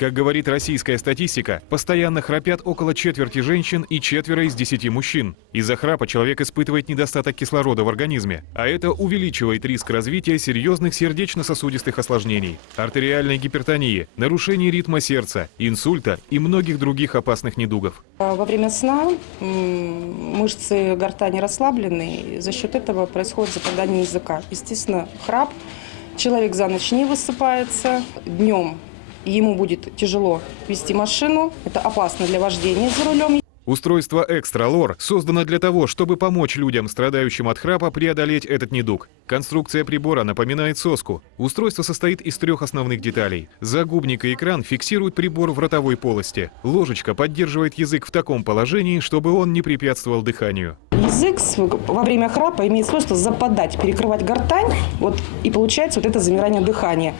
Как говорит российская статистика, постоянно храпят около четверти женщин и 4 из 10 мужчин. Из-за храпа человек испытывает недостаток кислорода в организме, а это увеличивает риск развития серьезных сердечно-сосудистых осложнений, артериальной гипертонии, нарушений ритма сердца, инсульта и многих других опасных недугов. Во время сна мышцы гортани расслаблены, и за счет этого происходит западание языка. Естественно, храп, человек за ночь не высыпается, днем ему будет тяжело вести машину, это опасно для вождения за рулем. Устройство Экстралор создано для того, чтобы помочь людям, страдающим от храпа, преодолеть этот недуг. Конструкция прибора напоминает соску. Устройство состоит из 3 основных деталей. Загубник и экран фиксируют прибор в ротовой полости. Ложечка поддерживает язык в таком положении, чтобы он не препятствовал дыханию. Язык во время храпа имеет свойство западать, перекрывать гортань, и получается это замирание дыхания.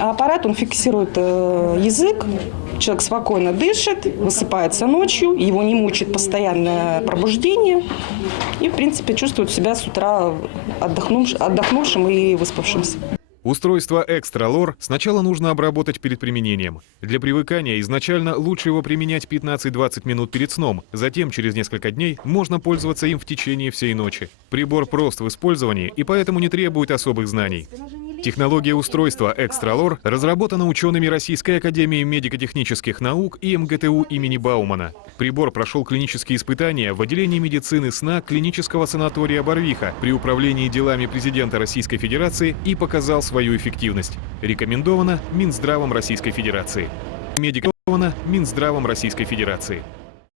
А аппарат, он фиксирует язык, человек спокойно дышит, высыпается ночью, его не мучает постоянное пробуждение и, в принципе, чувствует себя с утра отдохнувшим и выспавшимся. Устройство Экстралор сначала нужно обработать перед применением. Для привыкания изначально лучше его применять 15-20 минут перед сном, затем через несколько дней можно пользоваться им в течение всей ночи. Прибор прост в использовании и поэтому не требует особых знаний. Технология устройства Экстралор разработана учеными Российской академии медико-технических наук и МГТУ имени Баумана. Прибор прошел клинические испытания в отделении медицины сна клинического санатория «Барвиха» при управлении делами президента Российской Федерации и показал свою эффективность. Рекомендовано Минздравом Российской Федерации. Медиковано Минздравом Российской Федерации.